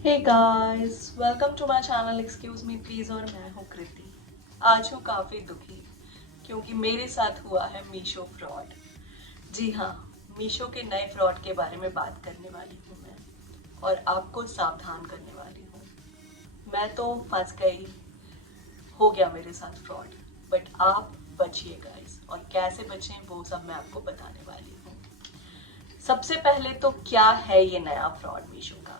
Hey guys, welcome to my channel excuse me please. और मैं हूँ कृति। आज हूँ काफ़ी दुखी क्योंकि मेरे साथ हुआ है मीशो फ्रॉड। जी हाँ, मीशो के नए फ्रॉड के बारे में बात करने वाली हूँ मैं, और आपको सावधान करने वाली हूँ। मैं तो फंस गई, हो गया मेरे साथ फ्रॉड, बट आप बचिए गाइस, और कैसे बचें वो सब मैं आपको बताने वाली हूँ। सबसे पहले तो क्या है ये नया फ्रॉड मीशो का।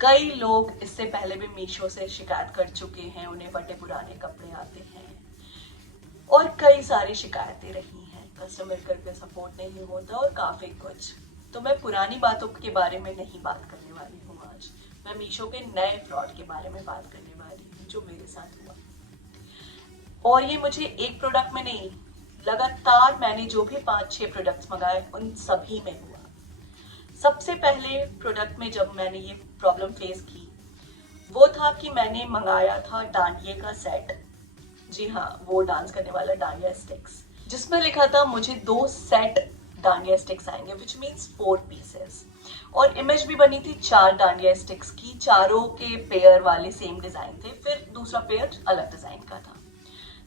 कई लोग इससे पहले भी मीशो से शिकायत कर चुके हैं, उन्हें फटे पुराने कपड़े आते हैं और कई सारी शिकायतें रही हैं, कस्टमर करके सपोर्ट नहीं होता और काफ़ी कुछ। तो मैं पुरानी बातों के बारे में नहीं बात करने वाली हूँ आज। मैं मीशो के नए फ्रॉड के बारे में बात करने वाली हूँ जो मेरे साथ हुआ। और ये मुझे एक प्रोडक्ट में नहीं, लगातार मैंने जो भी 5-6 प्रोडक्ट्स मंगाए उन सभी में हुआ। सबसे पहले प्रोडक्ट में जब मैंने ये प्रॉब्लम फेस की, वो था कि मैंने मंगाया था डांडिये का सेट। जी हाँ, वो डांस करने वाला डांडिया स्टिक्स, जिसमें लिखा था मुझे 2 सेट डांडिया स्टिक्स आएंगे, विच मीन्स 4 पीसेस। और इमेज भी बनी थी 4 डांडिया स्टिक्स की, चारों के पेयर वाले सेम डिजाइन थे, फिर दूसरा पेयर अलग डिजाइन का था।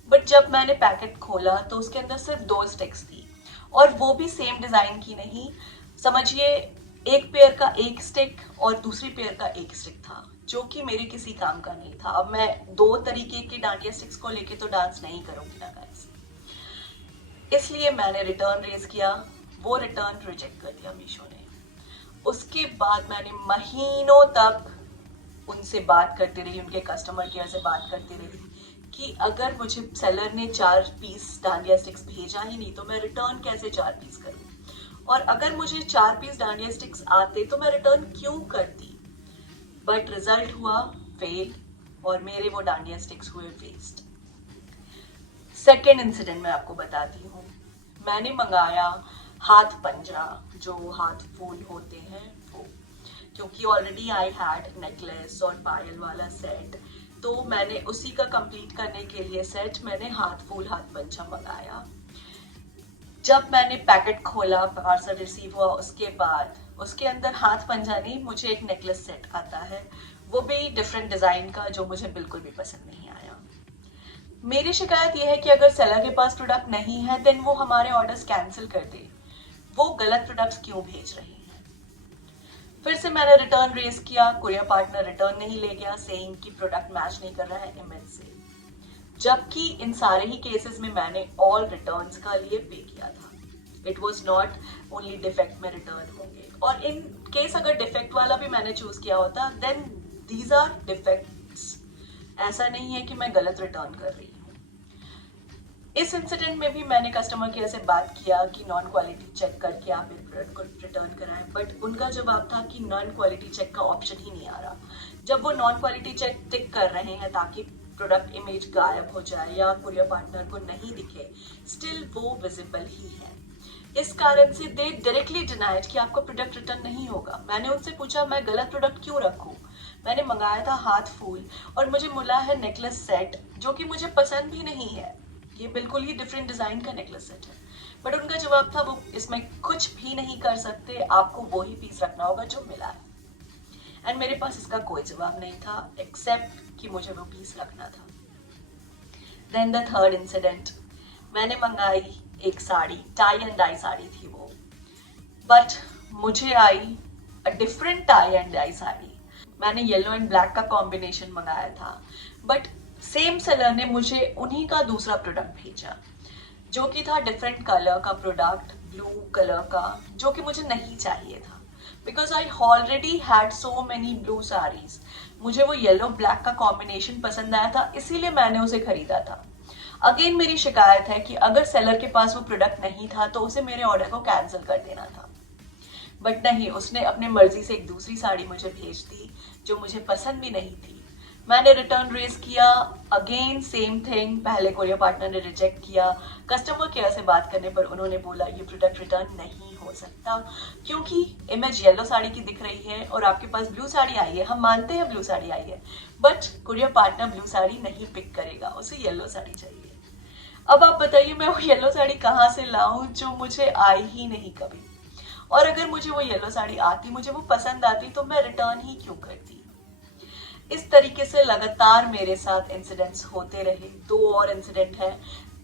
बट जब मैंने पैकेट खोला तो उसके अंदर सिर्फ 2 स्टिक्स थी, और वो भी सेम डिजाइन की नहीं। समझिए, एक पेयर का एक स्टिक और दूसरी पेयर का एक स्टिक था, जो कि मेरे किसी काम का नहीं था। अब मैं 2 तरीके के डांडिया स्टिक्स को लेके तो डांस नहीं करूंगी ना गाइस। इसलिए मैंने रिटर्न रेज किया, वो रिटर्न रिजेक्ट कर दिया मीशो ने। उसके बाद मैंने महीनों तक उनसे बात करती रही, उनके कस्टमर केयर से बात करती रही कि अगर मुझे सेलर ने 4 पीस डांडिया स्टिक्स भेजा ही नहीं तो मैं रिटर्न कैसे 4 पीस करूं, और अगर मुझे 4 पीस डांडिया स्टिक्स आते तो मैं रिटर्न क्यों करती। बट रिजल्ट हुआ फेल, और मेरे वो डांडिया स्टिक्स हुए वेस्ट। सेकेंड इंसिडेंट मैं आपको बताती हूँ। मैंने मंगाया हाथ पंजा, जो हाथ फूल होते हैं वो, क्योंकि ऑलरेडी आई हैड नेकलेस और पायल वाला सेट, तो मैंने उसी का कंप्लीट करने के लिए सेट मैंने हाथ फूल हाथ पंजा मंगाया। जब मैंने पैकेट खोला, पार्सल रिसीव हुआ, उसके बाद उसके अंदर हाथ पंजा नहीं, मुझे एक नेकलेस सेट आता है, वो भी डिफरेंट डिजाइन का, जो मुझे बिल्कुल भी पसंद नहीं आया। मेरी शिकायत यह है कि अगर सेलर के पास प्रोडक्ट नहीं है देन वो हमारे ऑर्डर्स कैंसिल कर दे। वो गलत प्रोडक्ट्स क्यों भेज रहे हैं। फिर से मैंने रिटर्न रेज किया, कुरियर पार्टनर रिटर्न नहीं ले गया, सेइंग कि प्रोडक्ट मैच नहीं कर रहा है इमेज से। जबकि इन सारे ही केसेस में मैंने ऑल रिटर्न्स का लिए पे किया था। It was not only defect में रिटर्न होंगे, और इन केस अगर डिफेक्ट वाला भी मैंने चूज किया होता देन दीज आर डिफेक्ट्स। ऐसा नहीं है कि मैं गलत रिटर्न कर रही हूँ। इस इंसिडेंट में भी मैंने कस्टमर केयर से बात किया कि नॉन क्वालिटी चेक करके आप इस प्रोडक्ट को रिटर्न कराएं, बट उनका जवाब था कि नॉन क्वालिटी चेक का ऑप्शन ही नहीं आ रहा। जब वो नॉन क्वालिटी चेक टिक कर रहे हैं ताकि प्रोडक्ट इमेज गायब हो जाए या कुरियर पार्टनर को नहीं दिखे, स्टिल वो विजिबल ही है। इस कारण से दे डायरेक्टली डिनाइड कि आपका प्रोडक्ट रिटर्न नहीं होगा। मैंने उनसे पूछा मैं गलत प्रोडक्ट क्यों रखूं। मैंने मंगाया था हाथ फूल और मुझे मिला है नेकलेस सेट, जो कि मुझे पसंद भी नहीं है। ये बिल्कुल ही डिफरेंट डिजाइन का नेकलेस सेट है। बट उनका जवाब था वो इसमें कुछ भी नहीं कर सकते, आपको वो ही पीस रखना होगा जो मिला है। एंड मेरे पास इसका कोई जवाब नहीं था एक्सेप्ट कि मुझे वो पीस रखना था। देन द थर्ड इंसिडेंट, मैंने मंगाई एक sari, tie and dye sari थी वो, बट मुझे आई a different tie and dye sari. मैंने येलो एंड ब्लैक का कॉम्बिनेशन मंगाया था, बट सेम सेलर ने मुझे उन्हीं का दूसरा प्रोडक्ट भेजा, जो कि था डिफरेंट कलर का प्रोडक्ट, ब्लू कलर का, जो कि मुझे नहीं चाहिए था। Because I already had so many blue saris. मुझे वो येलो ब्लैक का कॉम्बिनेशन पसंद आया था, इसीलिए मैंने उसे खरीदा था। अगेन मेरी शिकायत है कि अगर सेलर के पास वो प्रोडक्ट नहीं था तो उसे मेरे ऑर्डर को कैंसिल कर देना था। बट नहीं, उसने अपनी मर्जी से एक दूसरी साड़ी मुझे भेज दी जो मुझे पसंद भी नहीं थी। मैंने रिटर्न रेज किया, अगेन सेम थिंग, पहले कोरियर पार्टनर ने रिजेक्ट किया। कस्टमर केयर से बात करने पर उन्होंने बोला ये प्रोडक्ट रिटर्न नहीं हो सकता, क्योंकि इमेज येलो साड़ी की दिख रही है और आपके पास ब्लू साड़ी आई है। हम मानते हैं ब्लू साड़ी आई है, but courier partner blue sari नहीं पिक करेगा, उसे येलो साड़ी चाहिए। अब आप बताइए मैं वो येलो साड़ी कहाँ से लाऊं जो मुझे आई ही नहीं कभी। और अगर मुझे वो येलो साड़ी आती, मुझे वो पसंद आती, तो मैं रिटर्न ही क्यों करती। इस तरीके से लगातार मेरे साथ इंसिडेंट्स होते रहे। 2 और इंसिडेंट है,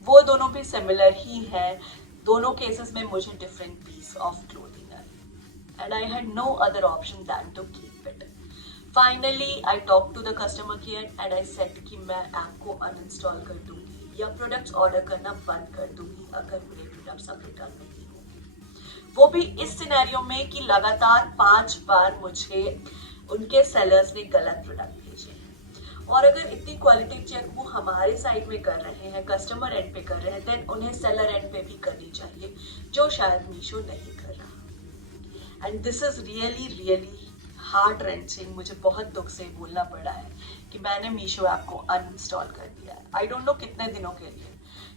वो दोनों भी सिमिलर ही है। दोनों केसेस में मुझे different piece of clothing I and I had no other option than to keep it. Finally I talk to the customer care and I said कि मैं ऐप को अनइंस्टॉल कर दूंगी या प्रोडक्ट्स ऑर्डर करना बंद कर दूंगी अगर मेरे प्रोडक्ट्स अब रिटर्न नहीं होंगे। वो भी इस सिनेरियो में कि लगातार 5 बार मुझे उनके सेलर्स ने गलत प्रोडक्ट भेजे। और अगर इतनी क्वालिटी चेक वो हमारे साइड में कर रहे हैं, कस्टमर एंड पे कर रहे हैं, देन उन्हें सेलर एंड पे भी करनी चाहिए, जो शायद मीशो नहीं कर रहा। And this is really really heart wrenching. मुझे बहुत दुख से बोलना पड़ा है कि मैंने मीशो ऐप को अनइंस्टॉल कर दिया है। आई डोंट नो कितने दिनों के लिए।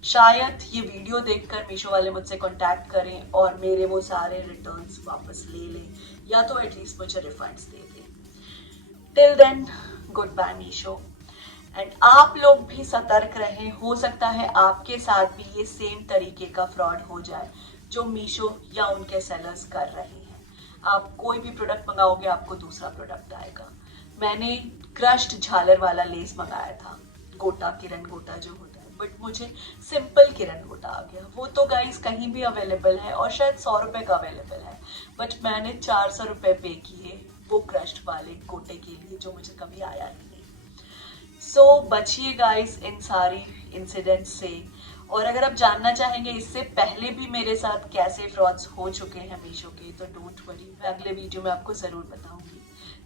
शायद ये वीडियो देखकर मीशो वाले मुझसे कांटेक्ट करें और मेरे वो सारे रिटर्न्स वापस ले लें, या तो एटलीस्ट मुझे रिफंड्स दे दें। Till then, good bye Meesho. And आप लोग भी सतर्क रहें, हो सकता है आपके साथ भी ये सेम तरीके का फ्रॉड हो जाए जो मीशो या उनके सेलर्स कर रहे हैं। आप कोई भी प्रोडक्ट मंगाओगे, आपको दूसरा प्रोडक्ट आएगा। मैंने क्रश्ड झालर वाला लेस मंगाया था, गोटा, किरण गोटा जो होता है, बट मुझे सिंपल किरण गोटा आ गया। वो तो गाइस कहीं भी अवेलेबल है और शायद 100 रुपए का अवेलेबल है, बट मैंने 400 रुपए पे किए वो क्रश्ड वाले गोटे के लिए जो मुझे कभी आया ही नहीं। सो बचिए गाइस इन सारी इंसिडेंट से। और अगर आप जानना चाहेंगे इससे पहले भी मेरे साथ कैसे फ्रॉड्स हो चुके हैं मीशो के, तो डोंट वरी, मैं अगले वीडियो में आपको ज़रूर बताऊंगी।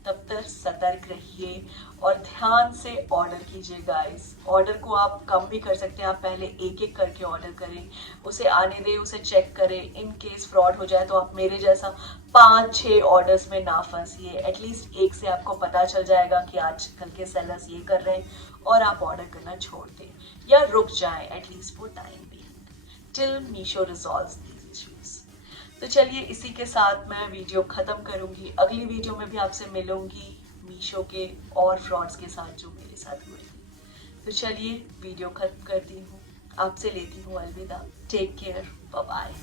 तब तक सतर्क रहिए और ध्यान से ऑर्डर कीजिए गाइस। ऑर्डर को आप कम भी कर सकते हैं, आप पहले एक एक करके ऑर्डर करें, उसे आने दें, उसे चेक करें। इन केस फ्रॉड हो जाए तो आप मेरे जैसा 5-6 ऑर्डर्स में ना फंसिए। एटलीस्ट एक से आपको पता चल जाएगा कि आजकल के सेलर्स ये कर रहे हैं और आप ऑर्डर करना छोड़ दें या रुक जाएं at least for time being till Meesho resolves these issues. तो चलिए इसी के साथ मैं वीडियो खत्म करूंगी। अगली वीडियो में भी आपसे मिलूंगी मीशो के और फ्रॉड्स के साथ जो मेरे साथ हुए थे। तो चलिए वीडियो खत्म करती हूँ, आपसे लेती हूँ अलविदा। Take care, bye bye.